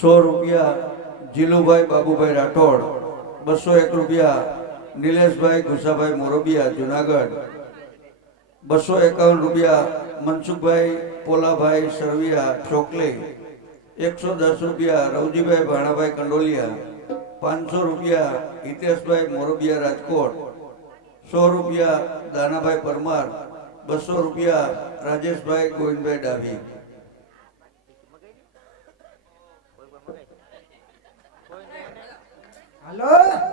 સો રૂપિયા જીલુભાઈ બાબુભાઈ રાઠોડ, બસો એક રૂપિયા નિલેશભાઈ ગુસાભાઈ મોરબિયા, જુનાગઢ, બસો એકાવન રૂપિયા મનસુખભાઈ પોલાભાઈ સરવિયા ચોકલે એકસો દસ રૂપિયા રવજીભાઈ ભાણાભાઈ કંડોલિયા, પાંચસો રૂપિયા હિતેશભાઈ મોરબિયા રાજકોટ, સો રૂપિયા દાનાભાઈ પરમાર, બસો રૂપિયા રાજેશભાઈ ગોવિંદભાઈ ડાભી. હાલો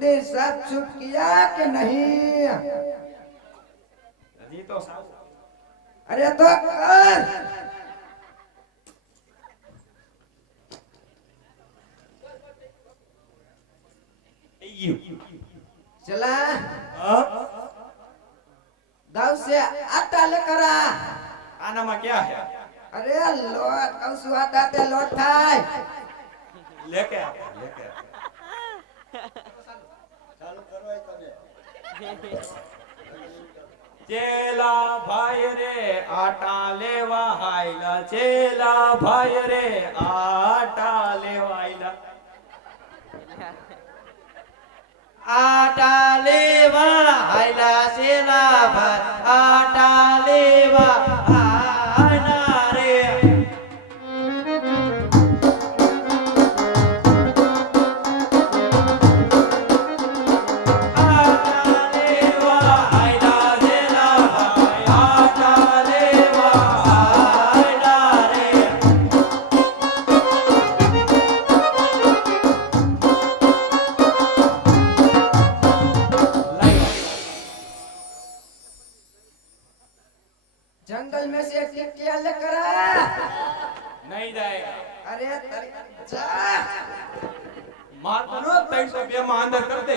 मंदिर साफ सुफ किया कि नहीं अभी तो अरे तो कर चला दाव से आटा लेकर आ आना में क्या है अरे लोट कौसुआ दाते लोट थाय लेके आ ચેલા ભાઈ રે આટા લેવા હાયલા ચેલા ભાઈ રે આટા લેવા હાયલા આટા લેવા હાયલા ચેલા ભાઈ આટા લેવા બે માં અંદર કર દે.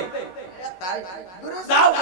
જાવ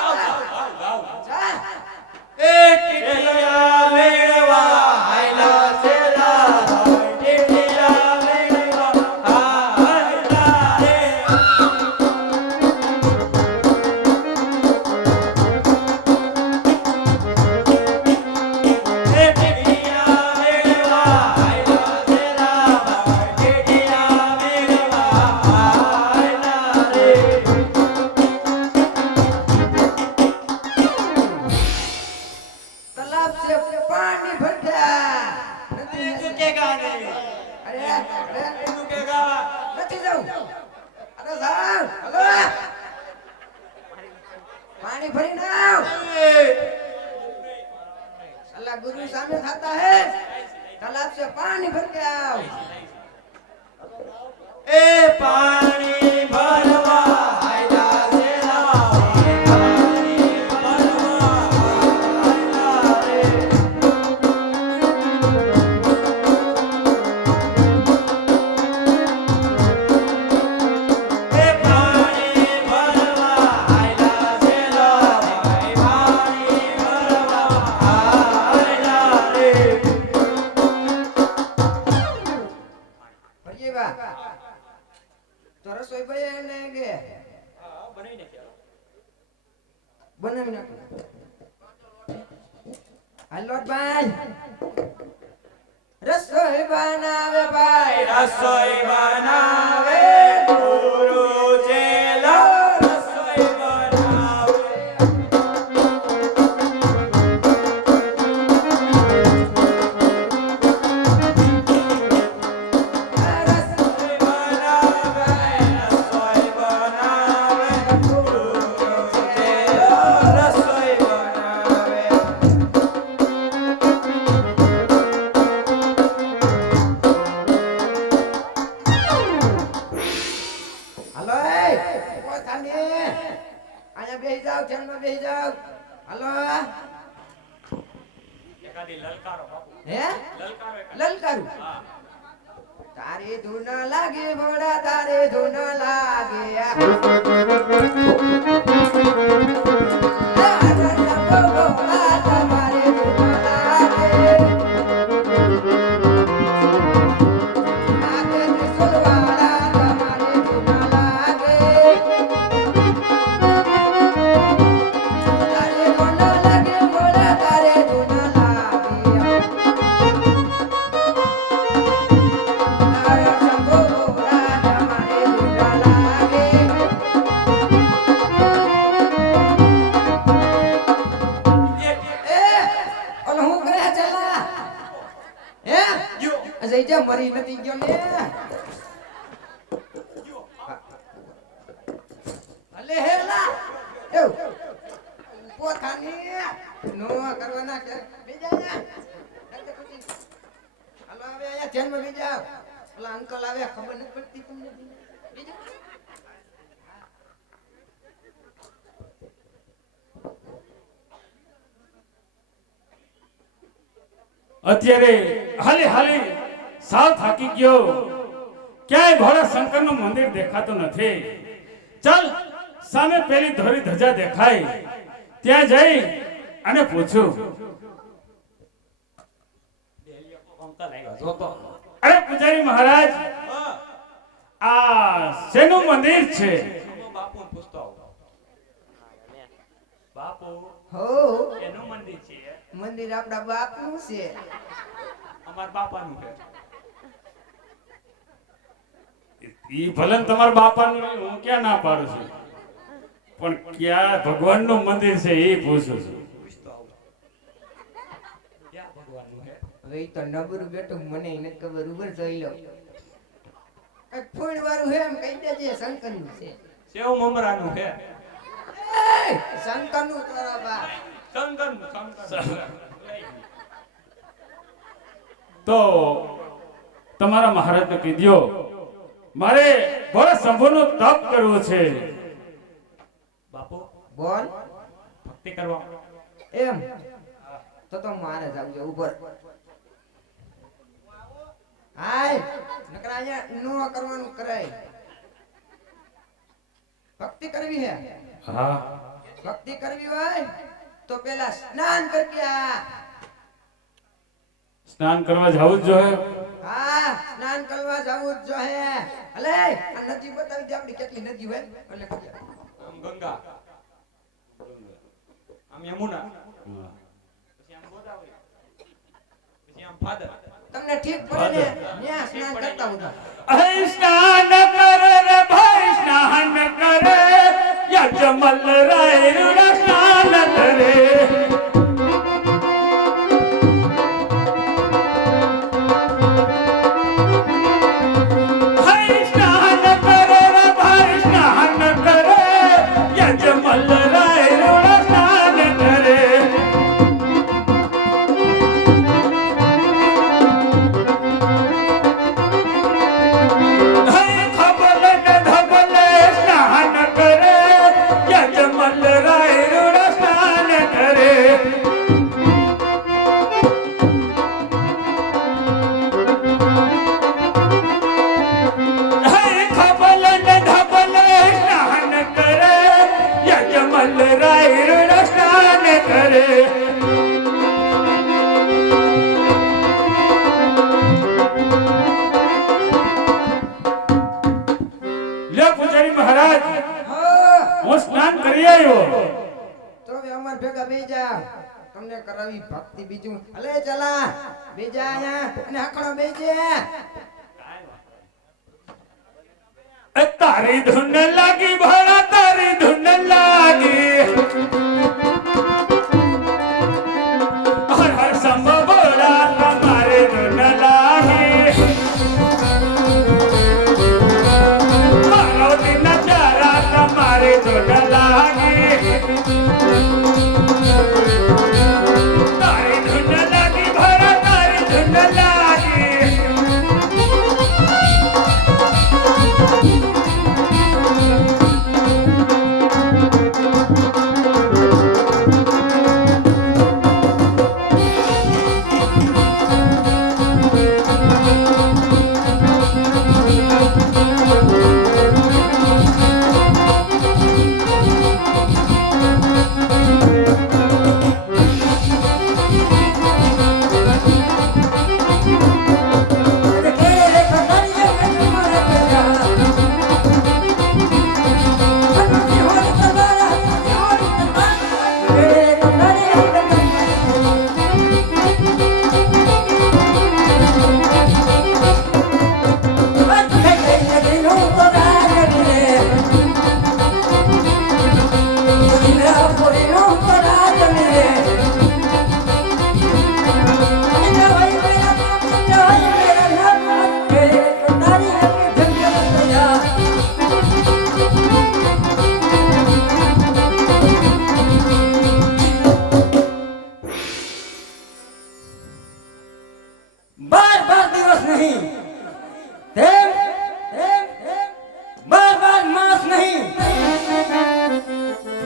તો રસોઈ ભાઈ એને કે? હા બનાવી ખ્યાલ બનાવી નાખો. હાલો ભાઈ. રસોઈ બનાવે ભાઈ રસોઈ બનાવે. લાગે મરી નથી ગયો ને. અલે હેલા પોતાની. નો કરવાના કે. બીજા હાલો હવે અહીંયા ધ્યાનમાં બીજા ઓલા અંકલ આવે, ખબર નથી પડતી તમને. બીજા. અત્યારે હાલે હાલે. સાવ થાકી ગયો. ક્યાંય ભોળા શંકરનું મંદિર દેખાતું નથી. ચાલ સામે પેલી ધોરી ધજા દેખાય. ત્યાં જઈ અને પૂછું. અંકલ આવ્યો જોતો અરે પૂજારી મહારાજ આ શેનું મંદિર છે? હું પૂછતો બાપુ એનું મંદિર છે. મંદિર આપણા બાપનું છે. અમાર બાપાનું છે. ઈ ભલે તમારા બાપાનું હોય, હું ક્યાં ના પાડું છું? પણ ક્યાં ભગવાનનું મંદિર છે એ પૂછું છું. હવે તો નબરું બેઠું મને એને ખબર. ઉભર જોઈ લો. એક ફૂણ વાળું હે એમ કહી દેજે શંકરનું છે. સેવ મમરાનું છે એય, શંકરનું તારા બા શંકરનું શંકરનું. તો તમારા મહારાજને કહી દ્યો મારે ભોળા શંભુનું તપ કરવો છે. બાપુ બોલ. ભક્તિ કરવા. એમ? તો તો મારે જાવજો ઉપર હાય. નકર અહીંયા નો કરવાનું કરાય. ભક્તિ કરવી હે? હા. ભક્તિ કરવી હોય તો પેલા સ્નાન કરી આ. સ્નાન કરવા જાવું જ જોઈએ હા સ્નાન કરવા જવું જ જોઈએ. અલે આ નદી બતાવી દે આપણી કેટલી નદી હોય. એટલે આમ ગંગા. આમ યમુના. પછી આમ ગોદાવરી. પછી આમ ફાદર તમને ઠીક પડે ને? ત્યાં સ્નાન કરતા હોતા અહીં સ્નાન કર રે ભાઈ સ્નાન કર. યજમલ હું સ્નાન કરી આવ્યો. તો અમાર ભેગા બેજા તમને કરાવી ભક્તિ બીજું. અલે ચલા. બે અહીંયા. અને આખડો બે જે. તારી ધૂન લાગી ભાડા તારી ધૂન લાગી. તમારી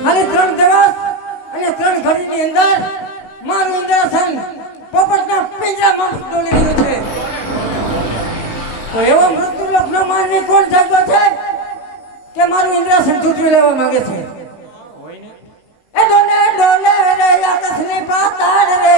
ખાલી ત્રણ દિવસ અને ત્રણ ઘડીની અંદર મારું ઇન્દ્રાસન પોપટના પિંજરામાં ડોલી રહ્યું છે. તો એવો મૃત્યુ લોકનો માનવી કોણ જાગતો છે કે મારું ઇન્દ્રાસન ચૂંટવી લેવા માંગે છે? એ ડોલે ડોલે રે આકાશની પાતાળ રે.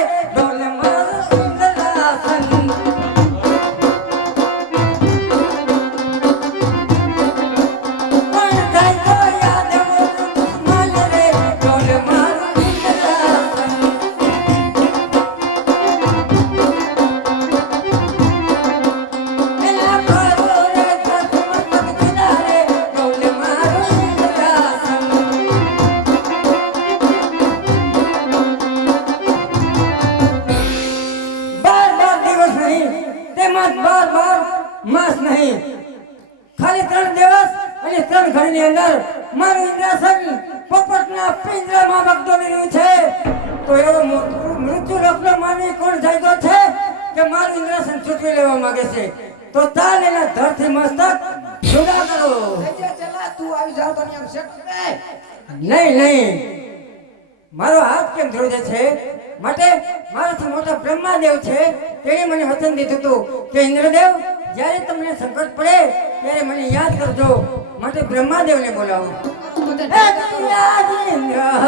પિંજરામાં બગડોલી રહ્યું છે તો એવો મૃત્યુ- લગ્ન માની કોણ જાગ્યો છે કે મારું ઇન્દ્રાસન છૂટવી લેવા માંગે છે? તો તાલ એના ધરથી મસ્તક જુદા કરો. ચલા તું આવી જાવ તો નહીં નહીં. મારો હાથ કેમ ધ્રુજે છે? માટે મારાથી મોટા બ્રહ્માદેવ છે તેણે મને વચન દીધું હતું કે ઇન્દ્રદેવ જ્યારે તમને સંકટ પડે ત્યારે મને યાદ કરજો. માટે બ્રહ્માદેવને બોલાવો. હે